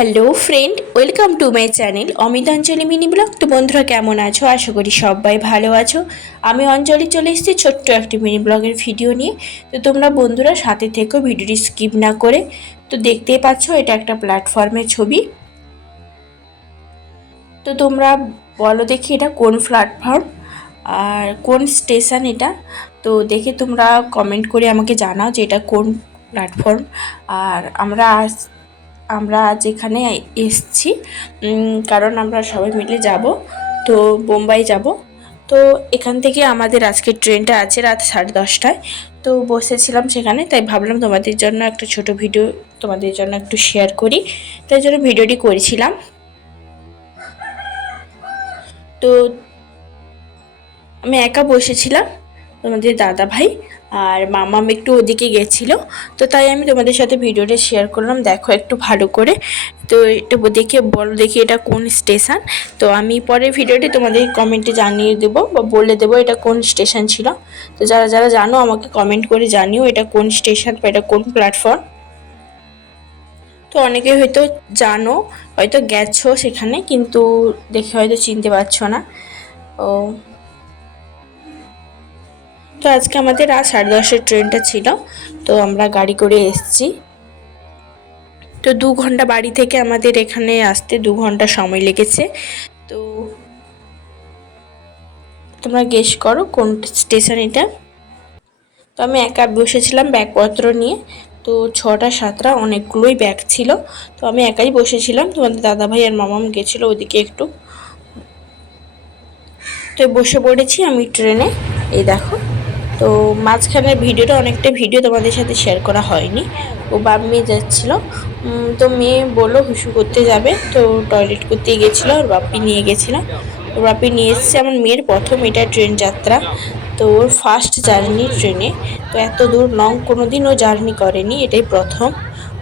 Hello friend, welcome to my channel Amit Anjali mini blog. তো বন্ধুরা কেমন আছো? আশা করি সবাই ভালো আছো। আমি অঞ্জলি চলে এসেছি ছোট্ট একটি মিনি ব্লগের ভিডিও নিয়ে। তো তোমরা বন্ধুরা সাথে থেকো, ভিডিওটি স্কিপ না করে। তো দেখতেই পাচ্ছ এটা একটা প্ল্যাটফর্মের ছবি। তো তোমরা বলো দেখি এটা কোন প্ল্যাটফর্ম আর কোন স্টেশন এটা। তো দেখে তোমরা কমেন্ট করে আমাকে জানাও যে এটা কোন প্ল্যাটফর্ম। আর আমরা আজ এখানে এসছি কারণ আমরা সবাই মিলে যাব, তো বোম্বাই যাব। তো এখান থেকে আমাদের আজকে ট্রেনটা আছে রাত 10:30টায়। তো বসেছিলাম সেখানে, তাই ভাবলাম তোমাদের জন্য একটা ছোট ভিডিও তোমাদের জন্য একটু শেয়ার করি, তাই জন্য ভিডিওটি করেছিলাম। তো আমি একা বসেছিলাম, তোমাদের দাদা ভাই আর মামাম একটু ওদিকে গেছিলো, তো তাই আমি তোমাদের সাথে ভিডিওটা শেয়ার করলাম। দেখো একটু ভালো করে, তো এটা দেখে বলো দেখি এটা কোন স্টেশন। তো আমি পরের ভিডিওটি তোমাদের কমেন্টে জানিয়ে দেবো বা বলে দেবো এটা কোন স্টেশন ছিল। তো যারা যারা জানো আমাকে কমেন্ট করে জানিও এটা কোন স্টেশন বা এটা কোন প্ল্যাটফর্ম। তো অনেকে হয়তো জানো, হয়তো গেছো সেখানে, কিন্তু দেখে হয়তো চিনতে পারছো না। ও তো আজকে আমাদের রাত 10:30-এর ট্রেনটা ছিল, তো আমরা গাড়ি করে এসেছি। তো 2 ঘন্টা বাড়ি থেকে আমাদের এখানে আসতে 2 ঘন্টা সময় লেগেছে। তো তোমরা গেস করো কোন স্টেশন এটা। তো আমি একা বসেছিলাম ব্যাগপত্র নিয়ে। তো 6টা 7টা অনেকগুলোই ব্যাগ ছিল, তো আমি একাই বসেছিলাম। তোমাদের দাদাভাই আর মামাম গেছিলো ওদিকে একটু। তো বসে পড়েছি আমি ট্রেনে, এই দেখো। তো মাঝখানের ভিডিওটা অনেকটা ভিডিও তোমাদের সাথে শেয়ার করা হয়নি। ও বাপ মেয়ে যাচ্ছিলো, তো মেয়ে বললো হুসু করতে যাবে, তো টয়লেট করতে গেছিলো, ওর বাপি নিয়ে গেছিলো। ওর বাপি নিয়ে এসছে। আমার মেয়ের প্রথম এটা ট্রেন যাত্রা, তো ওর ফার্স্ট জার্নি ট্রেনে। তো এত দূর লং কোনো দিন ও জার্নি করেনি, এটাই প্রথম।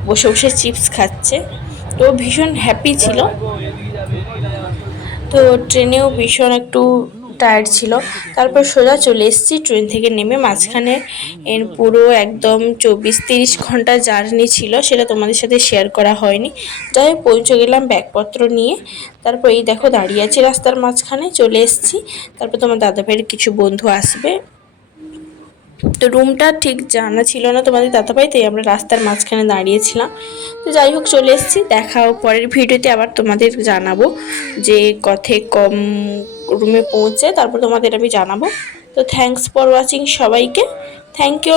বসে বসে চিপস খাচ্ছে, তো ভীষণ হ্যাপি ছিল। তো ট্রেনেও ভীষণ একটু টায়ার্ড ছিল। তারপর সোজা চলে এসেছি ট্রেন থেকে নেমে। মাঝখানে এর পুরো একদম 24-30 ঘন্টা জার্নি ছিল, সেটা তোমাদের সাথে শেয়ার করা হয়নি। যাই পৌঁছে গেলাম ব্যাগপত্র নিয়ে। তারপর এই দেখো দাঁড়িয়ে আছি রাস্তার মাঝখানে, চলে এসেছি। তারপর তোমার দাদাভাইয়ের কিছু বন্ধু আসবে। তো রুমটা ঠিক জানা ছিল না তোমাদের দাদাভাই, তাই আমরা রাস্তার মাঝখানে দাঁড়িয়েছিলাম। তো যাই হোক চলে এসেছি, দেখাও পরের ভিডিওতে আবার তোমাদের জানাবো যে কথে কম রুমে পৌঁছে তারপর তোমাদের আমি জানাবো। তো থ্যাঙ্কস ফর ওয়াচিং সবাইকে, থ্যাংক ইউ।